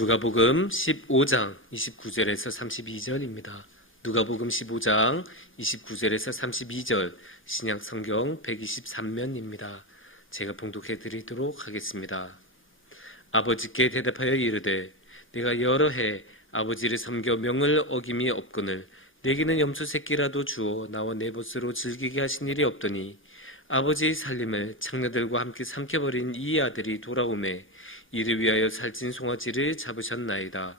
누가복음 15장 29절에서 32절입니다. 누가복음 15장 29절에서 32절 신약 성경 123면입니다. 제가 봉독해 드리도록 하겠습니다. 아버지께 대답하여 이르되 내가 여러 해 아버지를 섬겨 명을 어김이 없거늘 내게는 염소 새끼라도 주어 나와 내 벗으로 즐기게 하신 일이 없더니 아버지의 살림을 장녀들과 함께 삼켜버린 이 아들이 돌아오매 이를 위하여 살찐 송아지를 잡으셨나이다.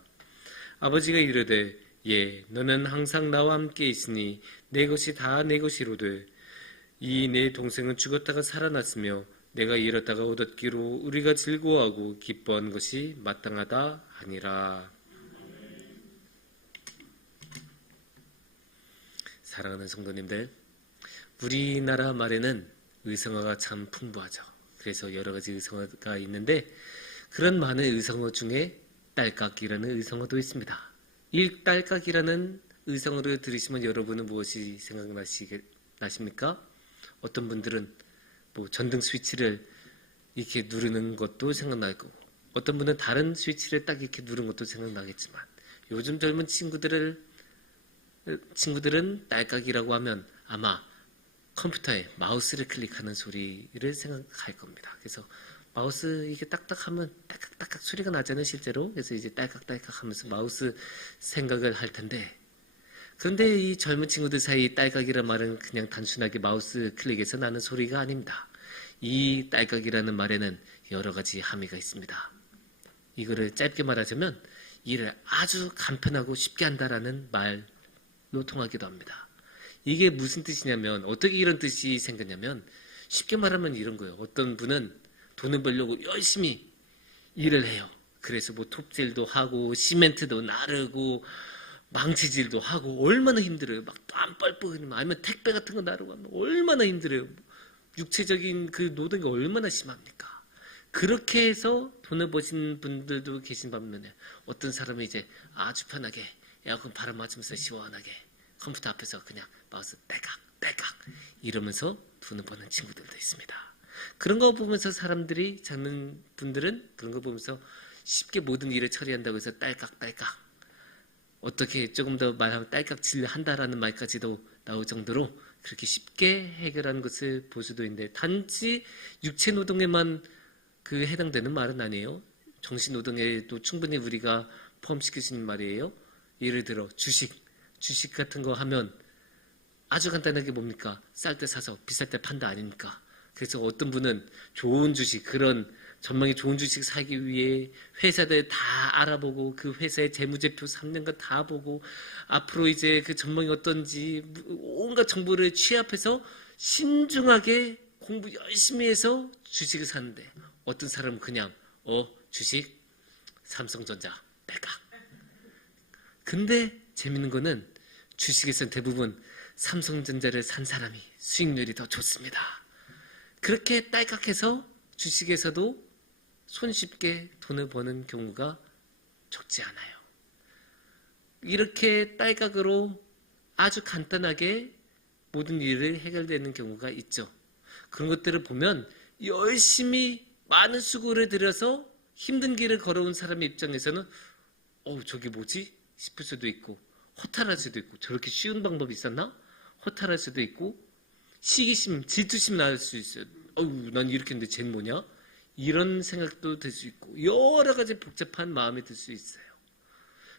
아버지가 이르되 예 너는 항상 나와 함께 있으니 내 것이 다 내 것이로되 이 내 동생은 죽었다가 살아났으며 내가 잃었다가 얻었기로 우리가 즐거워하고 기뻐한 것이 마땅하다 하니라. 사랑하는 성도님들, 우리나라 말에는 의성어가 참 풍부하죠. 그래서 여러 가지 의성어가 있는데 그런 많은 의성어 중에 딸깍이라는 의성어도 있습니다. 이 딸깍이라는 의성어를 들으시면 여러분은 무엇이 생각나십니까? 어떤 분들은 전등 스위치를 이렇게 누르는 것도 생각날 거고 어떤 분은 다른 스위치를 딱 이렇게 누르는 것도 생각나겠지만 요즘 젊은 친구들은 딸깍이라고 하면 아마 컴퓨터에 마우스를 클릭하는 소리를 생각할 겁니다. 그래서 마우스 이게 딱딱하면 딱딱딱딱 소리가 나잖아요, 실제로. 그래서 이제 딸깍딸깍 하면서 마우스 생각을 할 텐데 그런데 이 젊은 친구들 사이 딸깍이라는 말은 그냥 단순하게 마우스 클릭해서 나는 소리가 아닙니다. 이 딸깍이라는 말에는 여러 가지 함의가 있습니다. 이거를 짧게 말하자면 일을 아주 간편하고 쉽게 한다라는 말로 통하기도 합니다. 이게 무슨 뜻이냐면 어떻게 이런 뜻이 생겼냐면 쉽게 말하면 이런 거예요. 어떤 분은 돈을 벌려고 열심히 일을 해요. 그래서 톱질도 하고 시멘트도 나르고 망치질도 하고 얼마나 힘들어요. 막 땀 뻘뻘 흘리면 아니면 택배 같은 거 나르고 하면 얼마나 힘들어요. 육체적인 그 노동이 얼마나 심합니까? 그렇게 해서 돈을 버신 분들도 계신 반면에 어떤 사람은 이제 아주 편하게 에어컨 바람 맞으면서 시원하게 컴퓨터 앞에서 그냥 마우스 딸깍 이러면서 돈을 버는 친구들도 있습니다. 그런 거 보면서 사람들이 젊은 분들은 그런 거 보면서 쉽게 모든 일을 처리한다고 해서 딸깍 어떻게 조금 더 말하면 딸깍질 한다라는 말까지도 나올 정도로 그렇게 쉽게 해결하는 것을 볼 수도 있는데 단지 육체 노동에만 해당되는 말은 아니에요. 정신 노동에도 충분히 우리가 포함시킬 수 있는 말이에요. 예를 들어 주식 같은 거 하면 아주 간단하게 뭡니까? 쌀 때 사서 비쌀 때 판다 아닙니까? 그래서 어떤 분은 좋은 주식, 그런 전망이 좋은 주식 사기 위해 회사들 다 알아보고 그 회사의 재무제표 3년간 다 보고 앞으로 이제 그 전망이 어떤지 온갖 정보를 취합해서 신중하게 공부 열심히 해서 주식을 사는데 어떤 사람은 그냥 주식 삼성전자 딸깍. 근데 재밌는 거는 주식에서는 대부분 삼성전자를 산 사람이 수익률이 더 좋습니다. 그렇게 딸깍해서 주식에서도 손쉽게 돈을 버는 경우가 적지 않아요. 이렇게 딸깍으로 아주 간단하게 모든 일을 해결되는 경우가 있죠. 그런 것들을 보면 열심히 많은 수고를 들여서 힘든 길을 걸어온 사람의 입장에서는 저게 뭐지? 싶을 수도 있고 허탈할 수도 있고 저렇게 쉬운 방법이 있었나? 허탈할 수도 있고 시기심, 질투심 날 수 있어요. 난 이렇게 했는데 쟤는 뭐냐? 이런 생각도 들 수 있고 여러 가지 복잡한 마음이 들 수 있어요.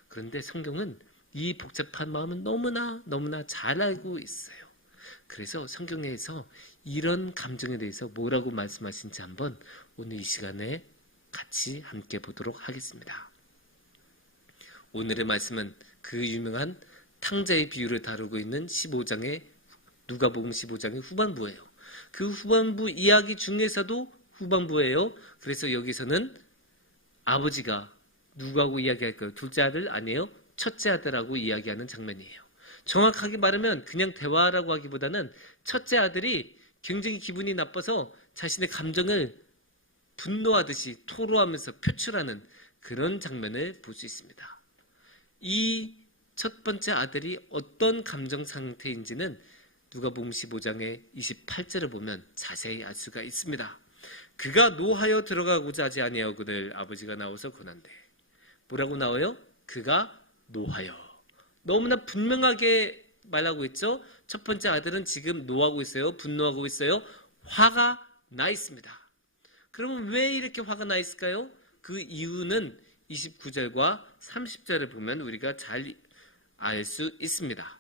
그런데 성경은 이 복잡한 마음은 너무나 잘 알고 있어요. 그래서 성경에서 이런 감정에 대해서 뭐라고 말씀하신지 한번 오늘 이 시간에 같이 함께 보도록 하겠습니다. 오늘의 말씀은 그 유명한 탕자의 비유를 다루고 있는 누가복음 15장의 후반부예요. 그 후반부 이야기 중에서도 후반부예요. 그래서 여기서는 아버지가 누구하고 이야기할까요? 둘째 아들 아니에요? 첫째 아들하고 이야기하는 장면이에요. 정확하게 말하면 그냥 대화라고 하기보다는 첫째 아들이 굉장히 기분이 나빠서 자신의 감정을 분노하듯이 토로하면서 표출하는 그런 장면을 볼 수 있습니다. 이 첫 번째 아들이 어떤 감정 상태인지는 누가복음 15장의 28절을 보면 자세히 알 수가 있습니다. 그가 노하여 들어가고자 하지 아니하거늘 아버지가 나와서 권한대. 뭐라고 나와요? 그가 노하여. 너무나 분명하게 말하고 있죠. 첫 번째 아들은 지금 노하고 있어요. 분노하고 있어요. 화가 나 있습니다. 그러면 왜 이렇게 화가 나 있을까요? 그 이유는 29절과 30절을 보면 우리가 잘 알 수 있습니다.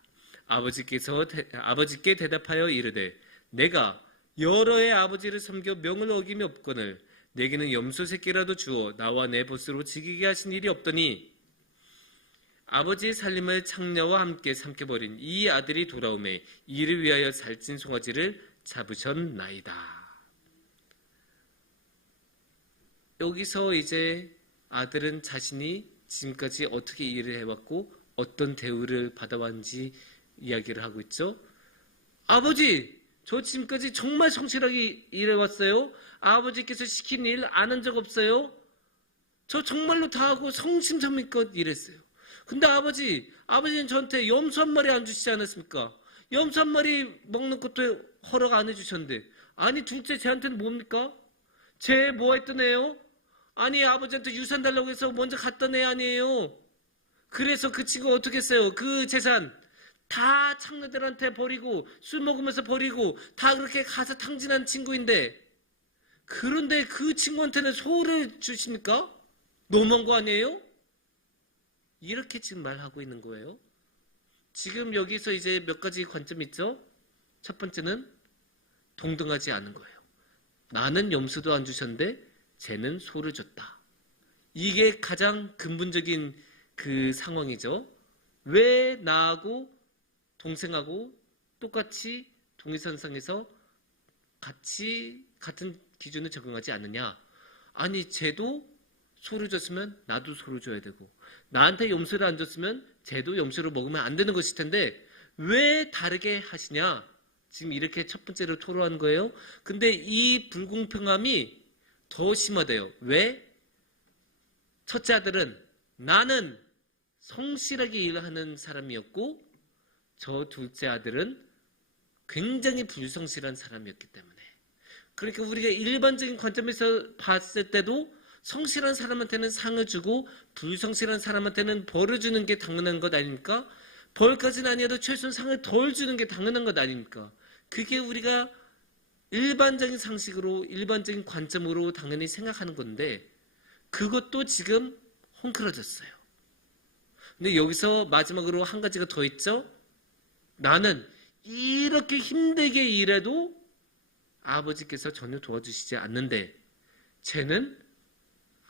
아버지께 대답하여 이르되 내가 여러 해 아버지를 섬겨 명을 어김이 없거늘 내게는 염소 새끼라도 주어 나와 내 보스로 지키게 하신 일이 없더니 아버지의 살림을 창녀와 함께 삼켜버린 이 아들이 돌아오매 이를 위하여 살찐 송아지를 잡으셨나이다. 여기서 이제 아들은 자신이 지금까지 어떻게 일을 해왔고 어떤 대우를 받아왔는지 이야기를 하고 있죠. 아버지, 저 지금까지 정말 성실하게 일해왔어요. 아버지께서 시킨 일 안 한 적 없어요. 저 정말로 다 하고 성심성의껏 일했어요. 근데 아버지는 저한테 염소 한 마리 안 주시지 않았습니까? 염소 한 마리 먹는 것도 허락 안 해주셨는데, 아니 둘째 쟤한테는 뭡니까? 쟤 뭐 했던 애요? 아니 아버지한테 유산 달라고 해서 먼저 갔던 애 아니에요. 그래서 그 친구가 어떻게 했어요? 그 재산 다 창녀들한테 버리고 술 먹으면서 버리고 다 그렇게 가서 탕진한 친구인데, 그런데 그 친구한테는 소를 주십니까? 너무한 거 아니에요? 이렇게 지금 말하고 있는 거예요. 지금 여기서 이제 몇 가지 관점이 있죠. 첫 번째는 동등하지 않은 거예요. 나는 염소도 안 주셨는데 쟤는 소를 줬다. 이게 가장 근본적인 그 상황이죠. 왜 나하고 동생하고 똑같이 동일선상에서 같은 기준을 적용하지 않느냐? 아니 쟤도 소를 줬으면 나도 소를 줘야 되고, 나한테 염소를 안 줬으면 쟤도 염소를 먹으면 안 되는 것일 텐데 왜 다르게 하시냐? 지금 이렇게 첫 번째로 토로한 거예요. 근데 이 불공평함이 더 심하대요. 왜? 첫째 아들은 나는 성실하게 일하는 사람이었고 저 둘째 아들은 굉장히 불성실한 사람이었기 때문에, 그러니까 우리가 일반적인 관점에서 봤을 때도 성실한 사람한테는 상을 주고 불성실한 사람한테는 벌을 주는 게 당연한 것 아닙니까? 벌까지는 아니어도 최소한 상을 덜 주는 게 당연한 것 아닙니까? 그게 우리가 일반적인 상식으로 일반적인 관점으로 당연히 생각하는 건데 그것도 지금 헝클어졌어요. 근데 여기서 마지막으로 한 가지가 더 있죠. 나는 이렇게 힘들게 일해도 아버지께서 전혀 도와주시지 않는데 쟤는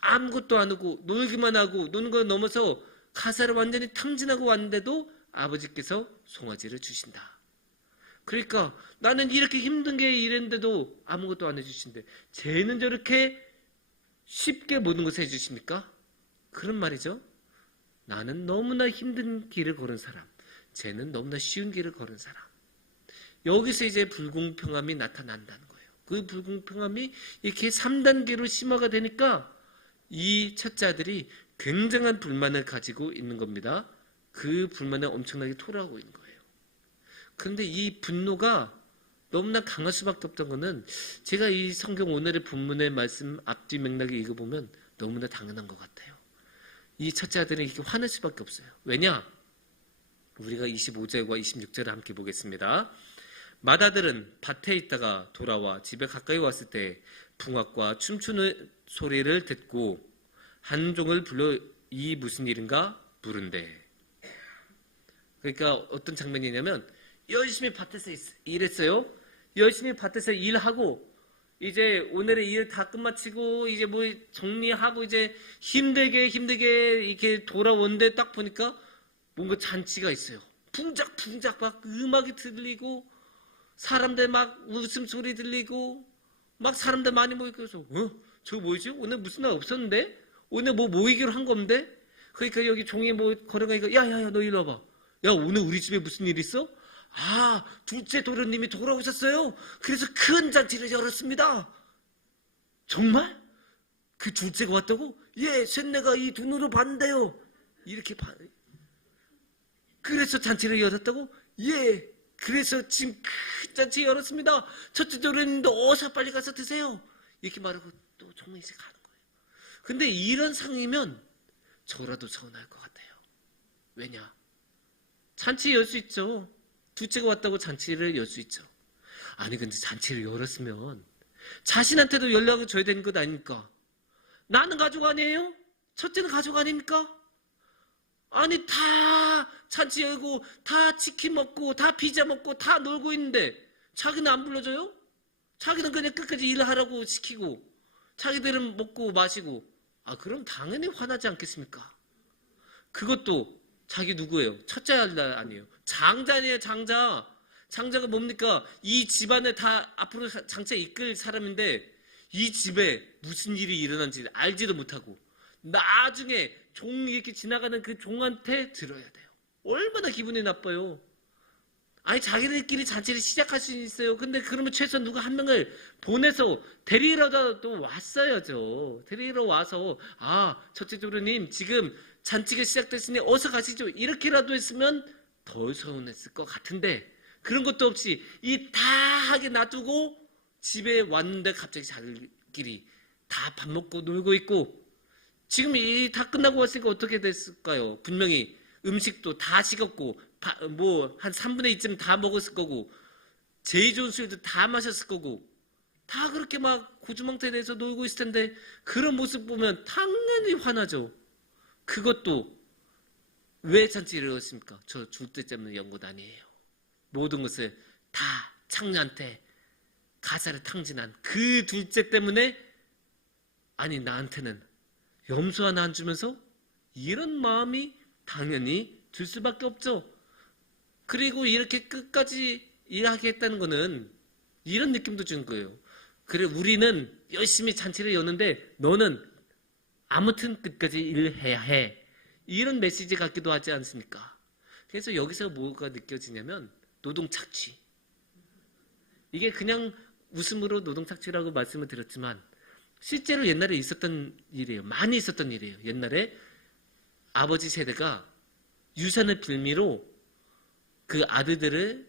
아무것도 안 하고 놀기만 하고 노는 걸 넘어서 가사를 완전히 탕진하고 왔는데도 아버지께서 송아지를 주신다. 그러니까 나는 이렇게 힘든 게 일했는데도 아무것도 안 해주신데 쟤는 저렇게 쉽게 모든 것을 해주십니까? 그런 말이죠. 나는 너무나 힘든 길을 걸은 사람, 쟤는 너무나 쉬운 길을 걸은 사람. 여기서 이제 불공평함이 나타난다는 거예요. 그 불공평함이 이렇게 3단계로 심화가 되니까 이 첫째 아들이 굉장한 불만을 가지고 있는 겁니다. 그 불만을 엄청나게 토로하고 있는 거예요. 그런데 이 분노가 너무나 강할 수밖에 없던 거는 제가 이 성경 오늘의 본문의 말씀 앞뒤 맥락에 읽어보면 너무나 당연한 것 같아요. 이 첫째 아들은 이렇게 화낼 수밖에 없어요. 왜냐? 우리가 25절과 26절을 함께 보겠습니다. 맏아들은 밭에 있다가 돌아와 집에 가까이 왔을 때 풍악과 춤추는 소리를 듣고 한 종을 불러 이 무슨 일인가 물은대. 그러니까 어떤 장면이냐면 열심히 밭에서 일했어요. 열심히 밭에서 일하고 이제 오늘의 일 다 끝마치고 이제 뭐 정리하고 이제 힘들게 이렇게 돌아오는데 딱 보니까 뭔가 잔치가 있어요. 붕작붕작 막 음악이 들리고 사람들 막 웃음소리 들리고 막 사람들 많이 모이고 해서 저거 뭐지? 오늘 무슨 날 없었는데? 오늘 뭐 모이기로 한 건데? 그러니까 여기 종이 뭐 걸어가니까 야야야 너 일로 와봐. 야 오늘 우리 집에 무슨 일 있어? 아 둘째 도련님이 돌아오셨어요. 그래서 큰 잔치를 열었습니다. 정말? 그 둘째가 왔다고? 예, 셋내가 이 두 눈으로 봤는데요. 이렇게 그래서 잔치를 열었다고? 예, 그래서 지금 큰 잔치 열었습니다. 첫째 도련님도 어서 빨리 가서 드세요. 이렇게 말하고 또 종이 이제 가는 거예요. 근데 이런 상황이면 저라도 서운할 것 같아요. 왜냐? 잔치 열 수 있죠. 둘째가 왔다고 잔치를 열 수 있죠. 아니 근데 잔치를 열었으면 자신한테도 연락을 줘야 되는 것 아닙니까? 나는 가족 아니에요? 첫째는 가족 아닙니까? 아니 다 잔치 열고 다 치킨 먹고 다 피자 먹고 다 놀고 있는데 자기는 안 불러줘요? 자기는 그냥 끝까지 일하라고 시키고 자기들은 먹고 마시고 그럼 당연히 화나지 않겠습니까? 그것도 자기 누구예요? 첫째 아니에요. 장자네요. 장자. 장자가 뭡니까? 이 집안을 다 앞으로 장차 이끌 사람인데 이 집에 무슨 일이 일어난지 알지도 못하고 나중에 종 이렇게 지나가는 그 종한테 들어야 돼요. 얼마나 기분이 나빠요. 아니 자기들끼리 잔치를 시작할 수 있어요. 근데 그러면 최소한 누가 한 명을 보내서 데리러도 왔어야죠. 데리러 와서 첫째 조르님 지금 잔치가 시작됐으니 어서 가시죠. 이렇게라도 했으면 덜 서운했을 것 같은데 그런 것도 없이 이 다 하게 놔두고 집에 왔는데 갑자기 자기끼리 다 밥 먹고 놀고 있고 지금 이 다 끝나고 왔으니까 어떻게 됐을까요? 분명히 음식도 다 식었고 한 3분의 2쯤 다 먹었을 거고 제일 좋은 술도 다 마셨을 거고 다 그렇게 막 고주망태에 대해서 놀고 있을 텐데 그런 모습 보면 당연히 화나죠. 그것도 왜 잔치를 열었습니까? 저 줄 때 때문에 연 것 아니에요. 모든 것을 다 창녀한테 가사를 탕진한 그 둘째 때문에 아니 나한테는 염소 하나 안 주면서 이런 마음이 당연히 들 수밖에 없죠. 그리고 이렇게 끝까지 일하게 했다는 거는 이런 느낌도 주는 거예요. 그래 우리는 열심히 잔치를 여는데 너는 아무튼 끝까지 일해야 해. 이런 메시지 같기도 하지 않습니까? 그래서 여기서 뭐가 느껴지냐면 노동착취. 이게 그냥 웃음으로 노동착취라고 말씀을 드렸지만 실제로 옛날에 있었던 일이에요. 많이 있었던 일이에요. 옛날에 아버지 세대가 유산을 빌미로 그 아들들을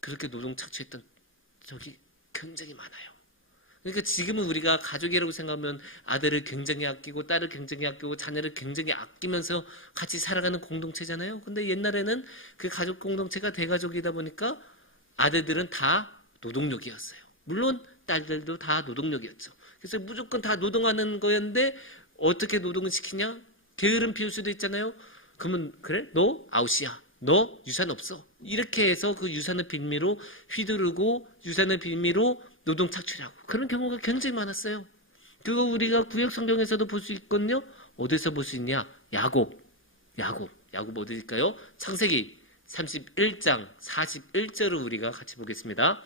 그렇게 노동착취했던 적이 굉장히 많아요. 그러니까 지금은 우리가 가족이라고 생각하면 아들을 굉장히 아끼고 딸을 굉장히 아끼고 자녀를 굉장히 아끼면서 같이 살아가는 공동체잖아요. 근데 옛날에는 그 가족 공동체가 대가족이다 보니까 아들들은 다 노동력이었어요. 물론 딸들도 다 노동력이었죠. 그래서 무조건 다 노동하는 거였는데 어떻게 노동을 시키냐? 게으름 피울 수도 있잖아요. 그러면 그래? 너 아웃이야. 너 유산 없어. 이렇게 해서 그 유산을 빌미로 휘두르고 유산을 빌미로 노동 착취하고 그런 경우가 굉장히 많았어요. 그거 우리가 구약 성경에서도 볼 수 있거든요. 어디서 볼 수 있냐? 야곱 어디일까요? 창세기 31장 41절을 우리가 같이 보겠습니다.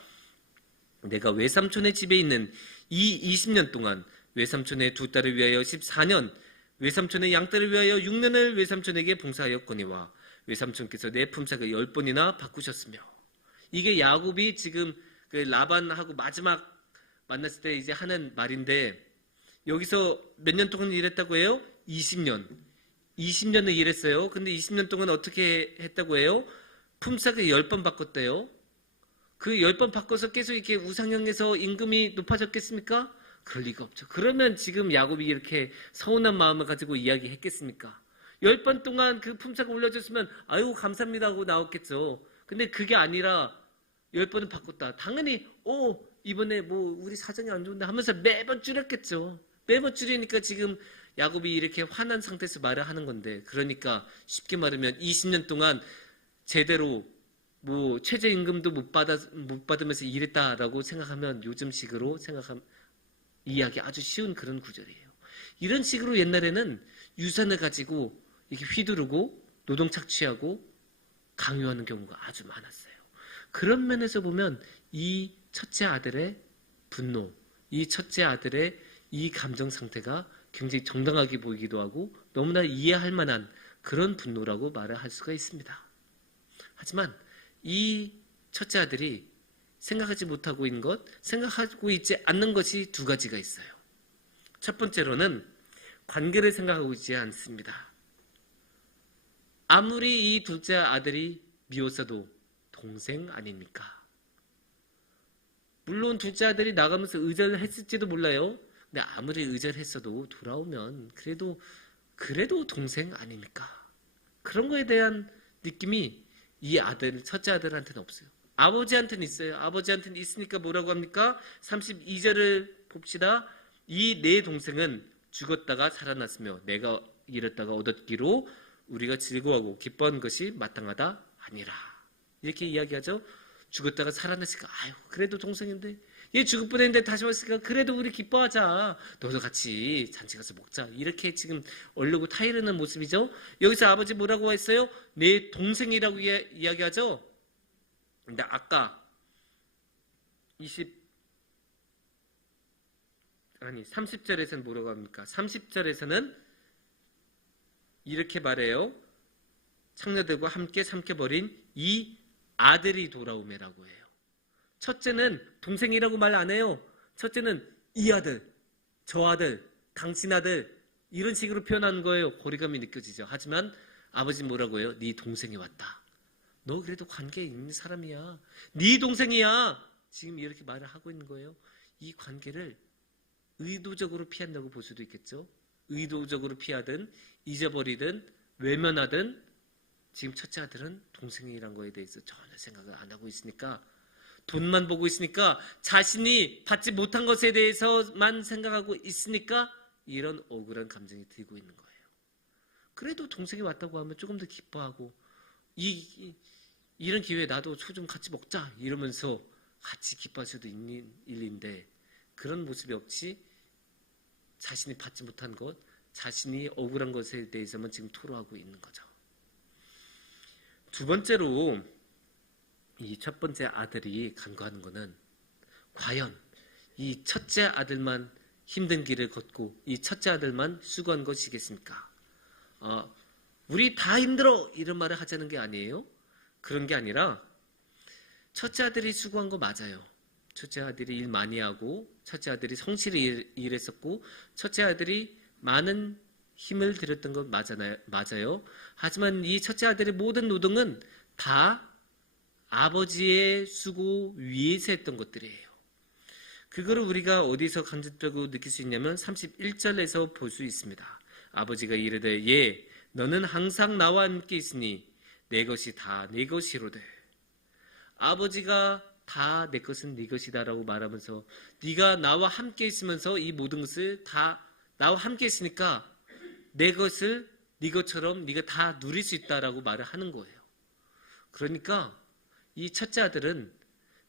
내가 외삼촌의 집에 있는 이 20년 동안 외삼촌의 두 딸을 위하여 14년, 외삼촌의 양딸을 위하여 6년을 외삼촌에게 봉사하였거니와 외삼촌께서 내 품삯을 10번이나 바꾸셨으며. 이게 야곱이 지금 그 라반하고 마지막 만났을 때 이제 하는 말인데 여기서 몇 년 동안 일했다고 해요? 20년. 20년을 일했어요. 근데 20년 동안 어떻게 했다고 해요? 품삯을 10번 바꿨대요. 그 10번 바꿔서 계속 이렇게 우상향해서 임금이 높아졌겠습니까? 그럴 리가 없죠. 그러면 지금 야곱이 이렇게 서운한 마음을 가지고 이야기했겠습니까? 10번 동안 그 품삯을 올려줬으면 아유 감사합니다 하고 나왔겠죠. 근데 그게 아니라 10번을 바꿨다. 당연히 이번에 뭐 우리 사정이 안 좋은데 하면서 매번 줄였겠죠. 매번 줄이니까 지금 야곱이 이렇게 화난 상태에서 말을 하는 건데 그러니까 쉽게 말하면 20년 동안 제대로 뭐 최저임금도 못 받으면서 일했다라고 생각하면 요즘식으로 이해하기 아주 쉬운 그런 구절이에요. 이런 식으로 옛날에는 유산을 가지고 이렇게 휘두르고 노동 착취하고 강요하는 경우가 아주 많았어요. 그런 면에서 보면 이 첫째 아들의 분노, 이 첫째 아들의 이 감정 상태가 굉장히 정당하게 보이기도 하고 너무나 이해할 만한 그런 분노라고 말을 할 수가 있습니다. 하지만 이 첫째 아들이 생각하지 못하고 있는 것, 생각하고 있지 않는 것이 두 가지가 있어요. 첫 번째로는 관계를 생각하고 있지 않습니다. 아무리 이 둘째 아들이 미웠어도 동생 아닙니까? 물론 둘째 아들이 나가면서 의절을 했을지도 몰라요. 근데 아무리 의절했어도 돌아오면 그래도 그래도 동생 아닙니까? 그런 거에 대한 느낌이 이 아들, 첫째 아들한테는 없어요. 아버지한테는 있어요. 아버지한테는 있으니까 뭐라고 합니까? 32절을 봅시다. 이 내 동생은 죽었다가 살아났으며 내가 잃었다가 얻었기로 우리가 즐거워하고 기뻐한 것이 마땅하다 아니라. 이렇게 이야기하죠. 죽었다가 살아났으니까 아유 그래도 동생인데 얘 죽을 뻔했는데 다시 왔으니까 그래도 우리 기뻐하자. 너도 같이 잔치 가서 먹자. 이렇게 지금 얼르고 타이르는 모습이죠. 여기서 아버지 뭐라고 했어요? 내 동생이라고 이야기하죠. 근데 아까 30절에서는 뭐라고 합니까? 30절에서는 이렇게 말해요. 창녀들과 함께 삼켜버린 이 아들이 돌아오매라고 해요. 첫째는 동생이라고 말 안 해요. 첫째는 이 아들, 저 아들, 당신 아들 이런 식으로 표현하는 거예요. 거리감이 느껴지죠. 하지만 아버지 뭐라고 해요? 네 동생이 왔다. 너 그래도 관계에 있는 사람이야. 네 동생이야. 지금 이렇게 말을 하고 있는 거예요. 이 관계를 의도적으로 피한다고 볼 수도 있겠죠. 의도적으로 피하든 잊어버리든 외면하든 지금 첫째 아들은 동생이란 거에 대해서 전혀 생각을 안 하고 있으니까 돈만 보고 있으니까 자신이 받지 못한 것에 대해서만 생각하고 있으니까 이런 억울한 감정이 들고 있는 거예요. 그래도 동생이 왔다고 하면 조금 더 기뻐하고 이런 기회에 나도 초 좀 같이 먹자 이러면서 같이 기뻐할 수도 있는 일인데 그런 모습이 없이 자신이 받지 못한 것, 자신이 억울한 것에 대해서만 지금 토로하고 있는 거죠. 두 번째로 이 첫 번째 아들이 간구하는 것은 과연 이 첫째 아들만 힘든 길을 걷고 이 첫째 아들만 수고한 것이겠습니까? 우리 다 힘들어 이런 말을 하자는 게 아니에요. 그런 게 아니라 첫째 아들이 수고한 거 맞아요. 첫째 아들이 일 많이 하고 첫째 아들이 성실히 일했었고 첫째 아들이 많은 힘을 들였던 건 맞아요. 하지만 이 첫째 아들의 모든 노동은 다 아버지의 수고 위에서 했던 것들이에요. 그거를 우리가 어디서 간접적으로 느낄 수 있냐면 31절에서 볼 수 있습니다. 아버지가 이르되 예 너는 항상 나와 함께 있으니 내 것이 다 내 것이로되. 아버지가 다 내 것은 네 것이다 라고 말하면서 네가 나와 함께 있으면서 이 모든 것을 다 나와 함께 있으니까 내 것을 네 것처럼 네가 다 누릴 수 있다라고 말을 하는 거예요. 그러니까 이 첫째 아들은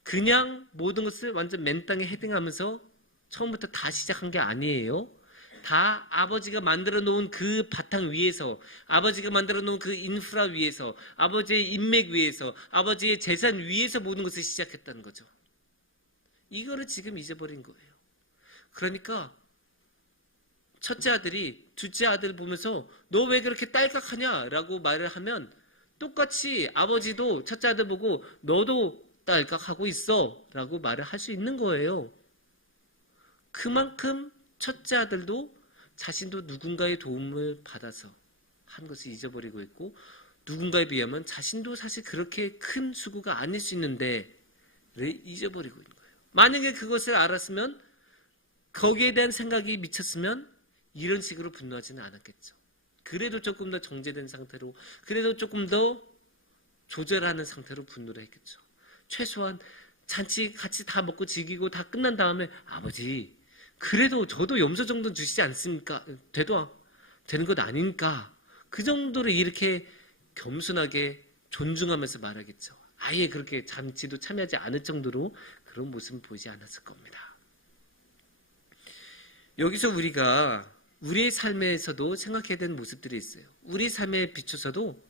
그냥 모든 것을 완전 맨땅에 헤딩하면서 처음부터 다 시작한 게 아니에요. 다 아버지가 만들어 놓은 그 바탕 위에서, 아버지가 만들어 놓은 그 인프라 위에서, 아버지의 인맥 위에서, 아버지의 재산 위에서 모든 것을 시작했다는 거죠. 이거를 지금 잊어버린 거예요. 그러니까 첫째 아들이 둘째 아들 보면서 너 왜 그렇게 딸깍하냐 라고 말을 하면 똑같이 아버지도 첫째 아들 보고 너도 딸깍하고 있어 라고 말을 할 수 있는 거예요. 그만큼 첫째 아들도 자신도 누군가의 도움을 받아서 한 것을 잊어버리고 있고 누군가에 비하면 자신도 사실 그렇게 큰 수고가 아닐 수 있는데 잊어버리고 있는 거예요. 만약에 그것을 알았으면 거기에 대한 생각이 미쳤으면 이런 식으로 분노하지는 않았겠죠. 그래도 조금 더 정제된 상태로 그래도 조금 더 조절하는 상태로 분노를 했겠죠. 최소한 잔치 같이 다 먹고 즐기고 다 끝난 다음에 아버지 그래도 저도 염소 정도는 주시지 않습니까? 되는 것 아닙니까? 그 정도로 이렇게 겸손하게 존중하면서 말하겠죠. 아예 그렇게 잔치도 참여하지 않을 정도로 그런 모습은 보이지 않았을 겁니다. 여기서 우리가 우리의 삶에서도 생각해야 되는 모습들이 있어요. 우리 삶에 비춰서도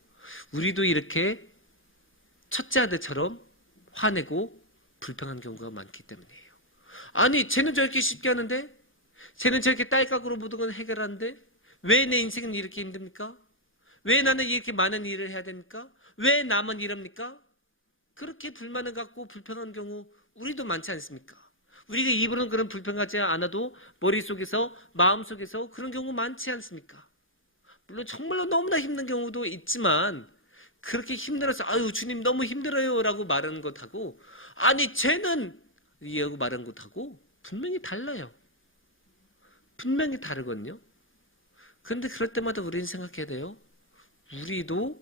우리도 이렇게 첫째 아들처럼 화내고 불평한 경우가 많기 때문이에요. 아니 쟤는 저렇게 쉽게 하는데 쟤는 저렇게 딸깍으로 모든 걸 해결하는데 왜 내 인생은 이렇게 힘듭니까? 왜 나는 이렇게 많은 일을 해야 됩니까? 왜 나만 이럽니까? 그렇게 불만을 갖고 불평한 경우 우리도 많지 않습니까? 우리가 입으로는 그런 불평하지 않아도 머릿속에서 마음속에서 그런 경우 많지 않습니까? 물론 정말로 너무나 힘든 경우도 있지만 그렇게 힘들어서 아유 주님 너무 힘들어요 라고 말하는 것하고 아니 쟤는 이하고 말하는 것하고 분명히 달라요. 분명히 다르거든요. 그런데 그럴 때마다 우리는 생각해야 돼요. 우리도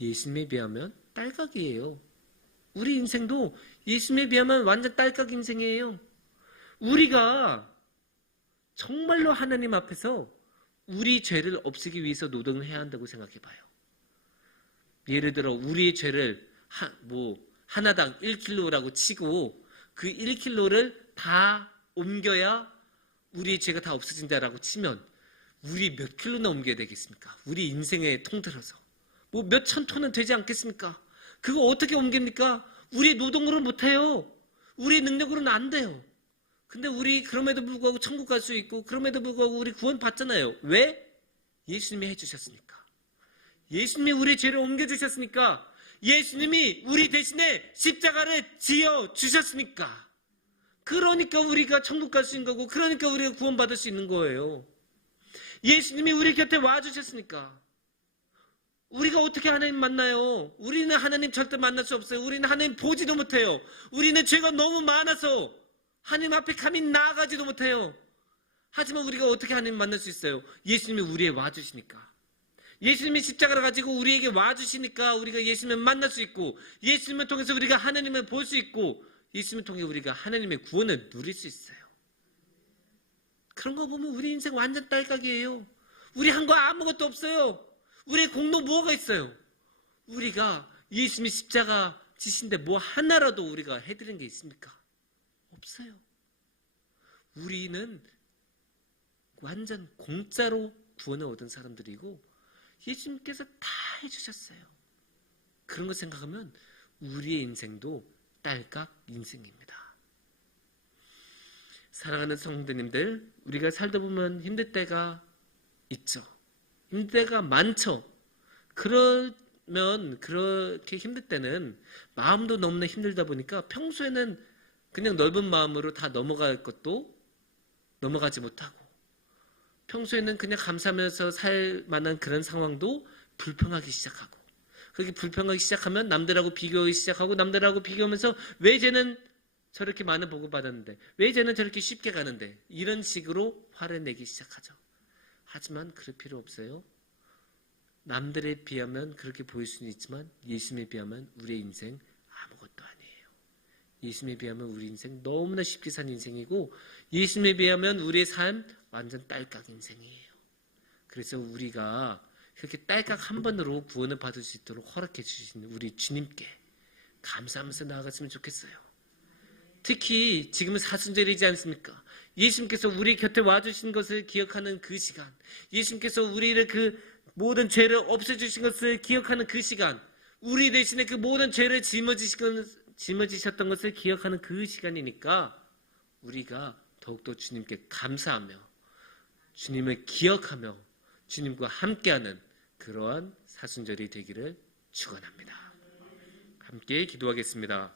예수님에 비하면 딸깍이에요. 우리 인생도 예수님에 비하면 완전 딸깍 인생이에요. 우리가 정말로 하나님 앞에서 우리 죄를 없애기 위해서 노동을 해야 한다고 생각해봐요. 예를 들어 우리의 죄를 하나당 1kg라고 치고 그 1kg를 다 옮겨야 우리의 죄가 다 없어진다라고 치면 우리 몇 킬로나 옮겨야 되겠습니까? 우리 인생에 통틀어서 몇 천 톤은 되지 않겠습니까? 그거 어떻게 옮깁니까? 우리 노동으로는 못해요. 우리 능력으로는 안 돼요. 근데 우리 그럼에도 불구하고 천국 갈 수 있고 그럼에도 불구하고 우리 구원 받잖아요. 왜? 예수님이 해주셨으니까. 예수님이 우리 죄를 옮겨주셨으니까. 예수님이 우리 대신에 십자가를 지어주셨으니까. 그러니까 우리가 천국 갈 수 있는 거고 그러니까 우리가 구원 받을 수 있는 거예요. 예수님이 우리 곁에 와주셨으니까. 우리가 어떻게 하나님 만나요? 우리는 하나님 절대 만날 수 없어요. 우리는 하나님 보지도 못해요. 우리는 죄가 너무 많아서 하나님 앞에 감히 나아가지도 못해요. 하지만 우리가 어떻게 하나님 만날 수 있어요? 예수님이 우리에 와주시니까. 예수님이 십자가를 가지고 우리에게 와주시니까 우리가 예수님을 만날 수 있고 예수님을 통해서 우리가 하나님을 볼 수 있고 예수님을 통해 우리가 하나님의 구원을 누릴 수 있어요. 그런 거 보면 우리 인생 완전 딸깍이에요. 우리 한 거 아무것도 없어요. 우리의 공로 뭐가 있어요? 우리가 예수님이 십자가 지신데 뭐 하나라도 우리가 해드린 게 있습니까? 없어요. 우리는 완전 공짜로 구원을 얻은 사람들이고 예수님께서 다 해주셨어요. 그런 거 생각하면 우리의 인생도 딸깍 인생입니다. 사랑하는 성도님들, 우리가 살다 보면 힘들 때가 있죠. 힘들 때가 많죠. 그러면 그렇게 힘들 때는 마음도 너무나 힘들다 보니까 평소에는 그냥 넓은 마음으로 다 넘어갈 것도 넘어가지 못하고 평소에는 그냥 감사하면서 살 만한 그런 상황도 불평하기 시작하고 그렇게 불평하기 시작하면 남들하고 비교하기 시작하고 남들하고 비교하면서 왜 쟤는 저렇게 많은 복을 받았는데 왜 쟤는 저렇게 쉽게 가는데 이런 식으로 화를 내기 시작하죠. 하지만 그럴 필요 없어요. 남들에 비하면 그렇게 보일 수는 있지만 예수님에 비하면 우리의 인생 아무것도 아니에요. 예수님에 비하면 우리 인생 너무나 쉽게 산 인생이고 예수님에 비하면 우리의 삶 완전 딸깍 인생이에요. 그래서 우리가 그렇게 딸깍 한 번으로 구원을 받을 수 있도록 허락해 주신 우리 주님께 감사하면서 나아갔으면 좋겠어요. 특히 지금은 사순절이지 않습니까? 예수님께서 우리 곁에 와주신 것을 기억하는 그 시간, 예수님께서 우리를 그 모든 죄를 없애주신 것을 기억하는 그 시간, 우리 대신에 그 모든 죄를 짊어지셨던 것을 기억하는 그 시간이니까 우리가 더욱더 주님께 감사하며 주님을 기억하며 주님과 함께하는 그러한 사순절이 되기를 축원합니다. 함께 기도하겠습니다.